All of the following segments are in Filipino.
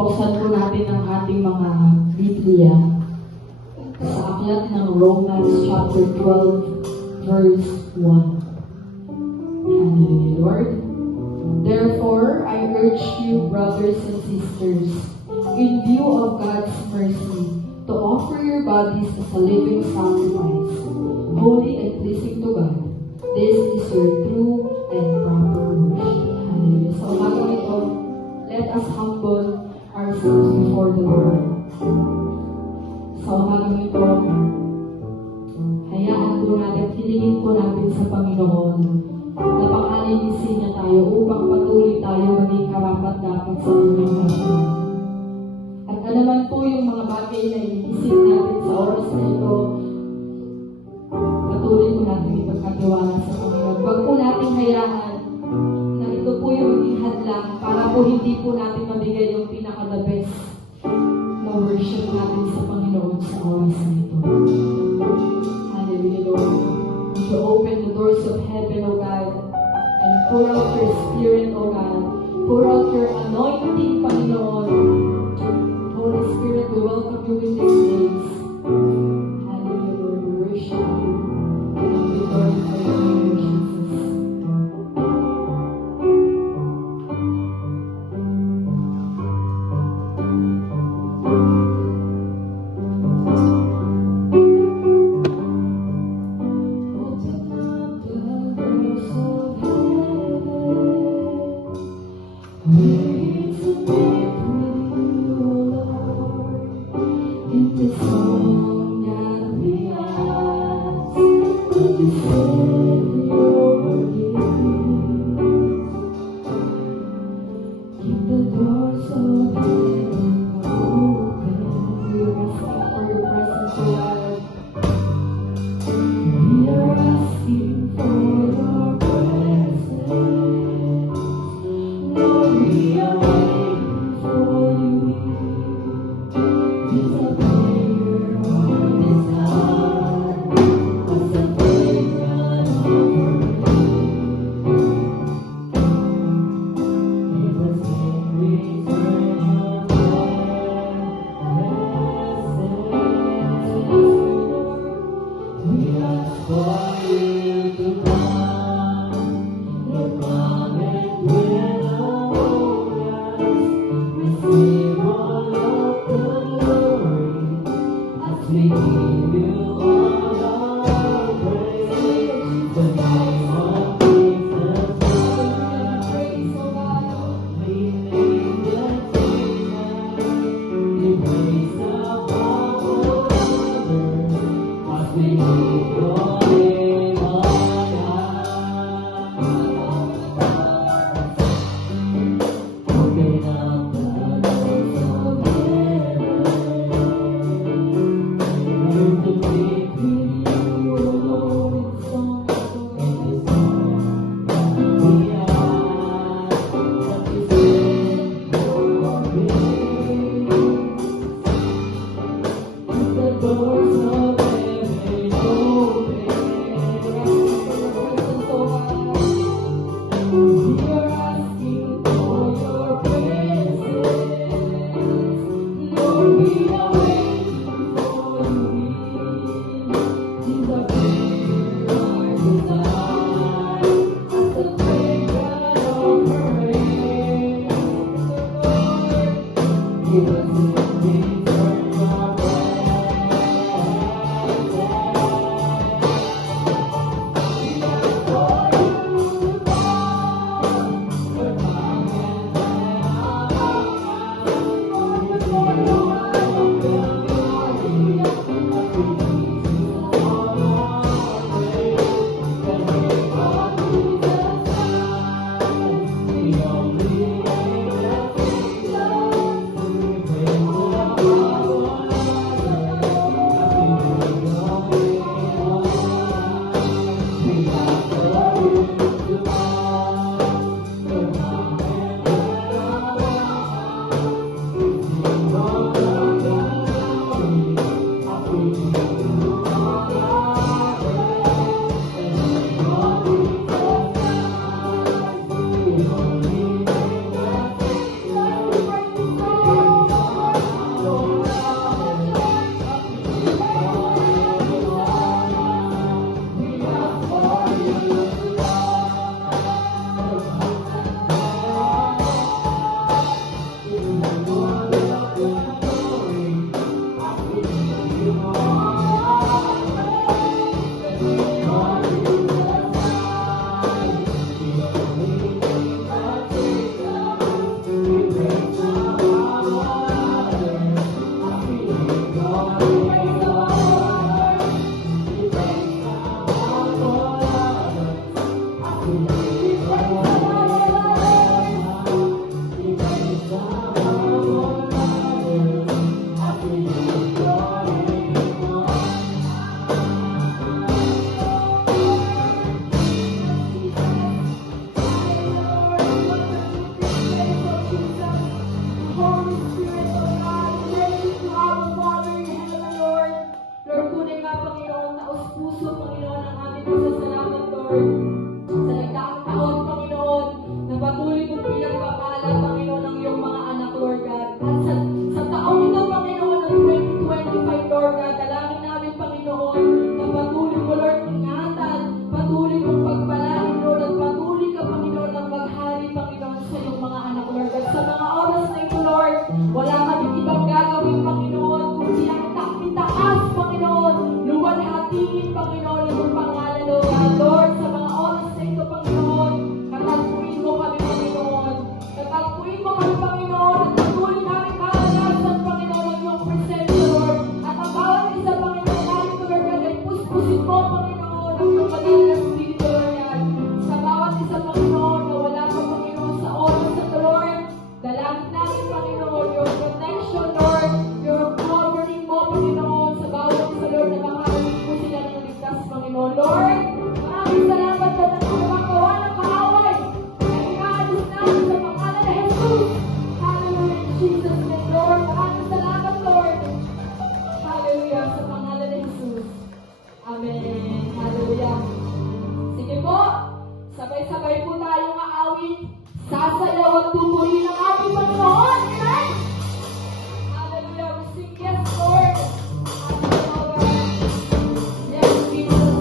buksan po natin ang ating mga Biblia sa aklat ng Romans chapter 12, verse 1. Hallelujah, Lord. Therefore, I urge you, brothers and sisters, in view of God's mercy, to offer your bodies as a living sacrifice, holy and pleasing to God. This is your true and proper worship. Hallelujah. So, umagang ito, let us humble ourselves before the Lord. Sa umagang ito, hayaan po natin, hilingin po natin sa Panginoon na pakalinisin niya tayo upang patuloy tayo maging karapat-dapat sa kanyang harapan. At alaman po yung mga bagay na iisip natin sa oras na ito, patuloy po natin ipagkatiwala sa Panginoon. Huwag po natin hayaan na ito po yung maging hadlang para po hindi po natin mabigay yung pinaka-the best na worship natin sa Panginoon sa oras na ito. Hallelujah, Lord. To open the doors of heaven, O God, and pour out your Spirit, O God. Pour out your anointing, Panginoon. Holy Spirit, we welcome you in this place. Hallelujah, Lord. We worship you. And we glorify your name, Jesus. nga, Panginoon, taos-puso, Panginoon, ang aming pasasalamat, Lord. Sa nagdaang taon, Panginoon, na patuloy mong pinagpapala, Panginoon, ang iyong mga anak, Lord God. At sa taong ito, Panginoon, ng 2025, Lord God, dalangin namin, Panginoon, na patuloy mo, Lord, ingatan, patuloy mong pagpalain, Lord, at patuloy ka, Panginoon, ang maghari, Panginoon, sa iyong mga anak, Lord. At sa mga oras na ito, Lord, wala kami ibang gagawin, Panginoon, kundi ang itaas, Panginoon, luwalhatiin, Panginoon, ang iyong pangalan, Lord God. Lord, sa mga oras na ito, Panginoon, katagpuin mo kami, Panginoon. Katagpuin mo kami, Panginoon, at patuloy namin kaalasan, Panginoon, ang iyong presensya, Lord. At ang bawat isa, Panginoon, namin, Lord God, ay puspusin mo, Panginoon, ang iyong banal na Espiritu, Lord God. Sa bawat isa, Panginoon, na wala ka, Panginoon, sa oras na ito, Lord. Dalangin namin, Panginoon, your protection, Lord, your covering mo, Panginoon, sa bawat isa, Lord, na makarating po sila ng ligtas, Panginoon. Lord, maraming salamat, Lord, at kumakawa ng kaaway. Ay inaalis namin sa pangalan ni Jesus. Hallelujah, Jesus name, Lord. Maraming salamat, Lord. Hallelujah, sa pangalan ni Jesus. Amen. Hallelujah. Sige po, sabay-sabay po tayong aawit. Sasayaw at tutuloy ng ating Panginoon. Amen. Hallelujah. We sing yes, Lord. Hallelujah. Yes, Jesus.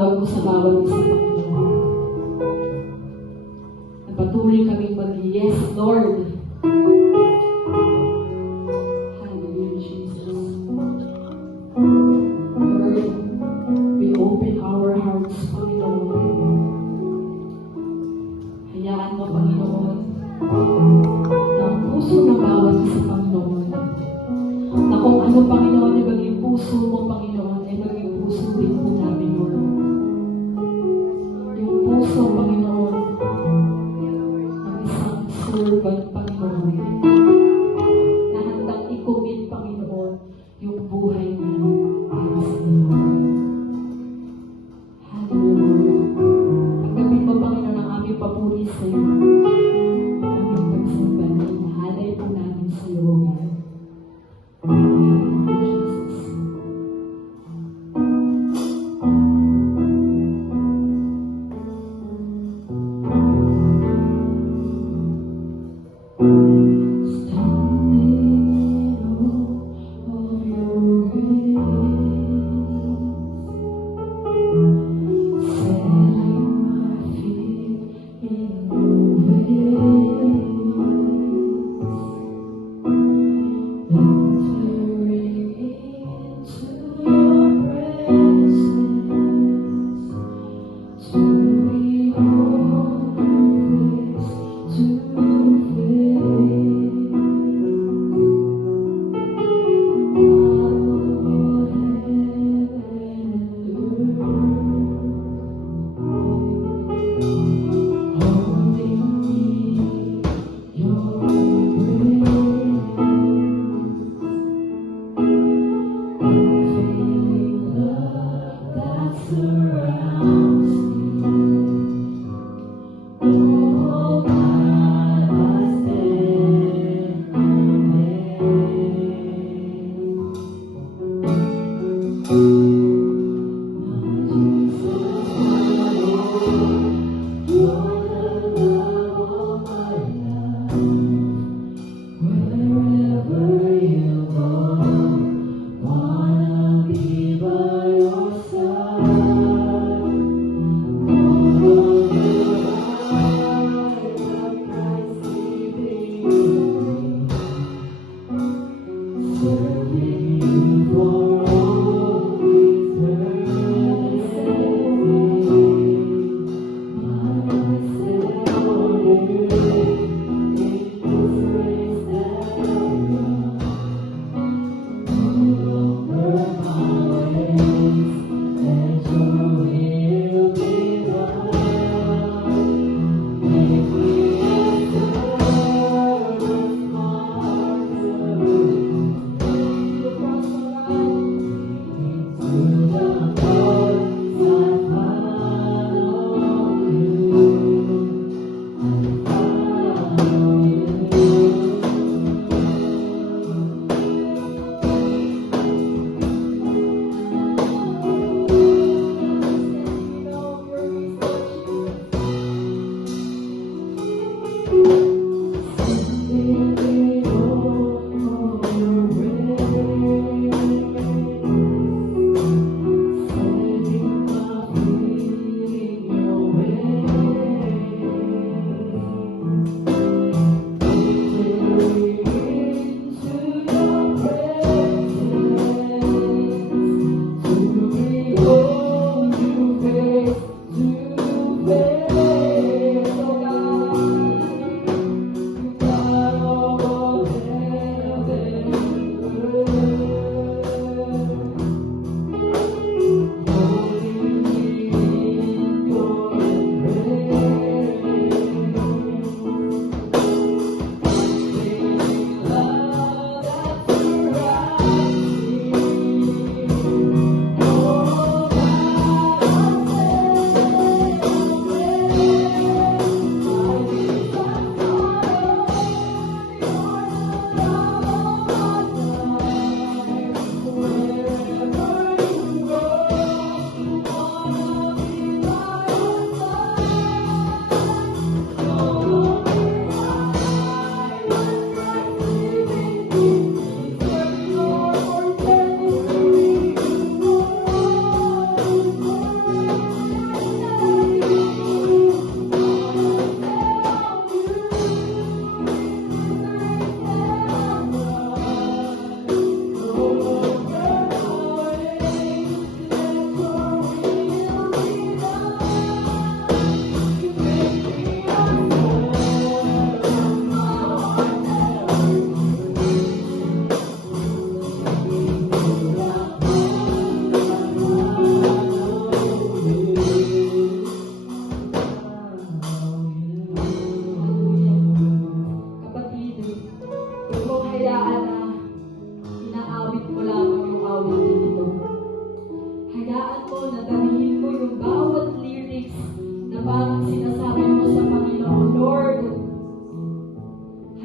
tawag mo sa bawat isa, Panginoon. Patuloy kaming mag-yes, Lord. Hallelujah, Jesus. Lord, we open our hearts, Panginoon. Hayaan mo, Panginoon, na ang puso ng bawat isa, Panginoon, na kung ano, Panginoon, ay maging puso mo, Panginoon, ay maging puso din po namin, Lord. Yung puso, Panginoon, servant, Panginoon, na handang i-commit, Panginoon, yung buhay niya para sa iyo. Hallelujah. Tanggapin mo, Panginoon, ang aming papuri sa iyo. Ang aming pagsamba na inahalay po namin sa iyo, God.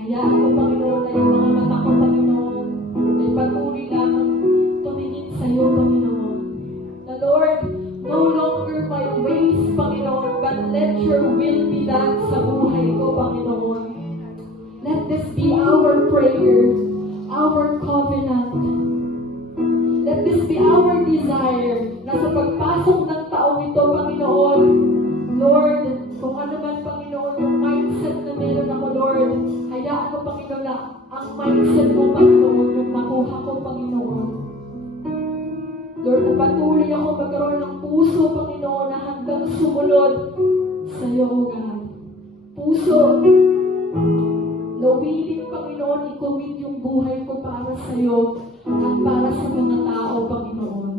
Hayaan mo, Panginoon, na yung mga mata ko, Panginoon, ay patuloy lamang tumingin sa iyo, Panginoon. Na Lord, no longer my ways, Panginoon, but let your will be done sa buhay ko, Panginoon. Let this be our prayer, our covenant. Let this be our desire na sa pagpasok ng taong ito, Panginoon, Lord, kung ano man, Panginoon, yung mindset na meron ako, Lord, hayaan mo, Panginoon, na ang mindset mo, Panginoon, yung makuha ko, Panginoon. Lord, na patuloy ako magkaroon ng puso, Panginoon, na hanggang sumunod sa iyo, O God. Puso na willing, Panginoon, i-commit yung buhay ko para sa iyo at para sa mga tao, Panginoon.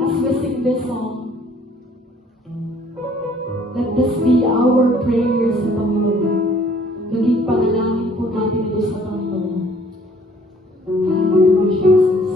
As we sing this song, let this be our prayers sa Panginoon. Maging panalangin po natin ito sa Panginoon. Hallelujah, Jesus.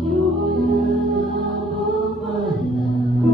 You're the love of my life.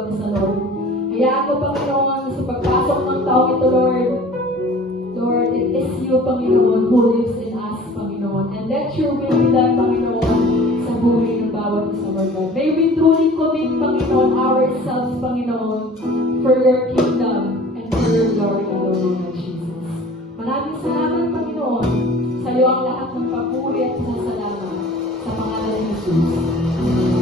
bawat isa, Lord. Hayaan mo, Panginoon, sa pagpasok ng taong ito, Lord. Lord, it is you, Panginoon, who lives in us, Panginoon. And let your will be done, Panginoon, sa buhay ng bawat isa, Lord God. May we truly commit, Panginoon, ourselves, Panginoon, for your kingdom and for your glory, Lord Jesus. Maraming salamat, Panginoon. Sa iyo ang lahat ng papuri at pasasalamat sa pangalan ni Jesus.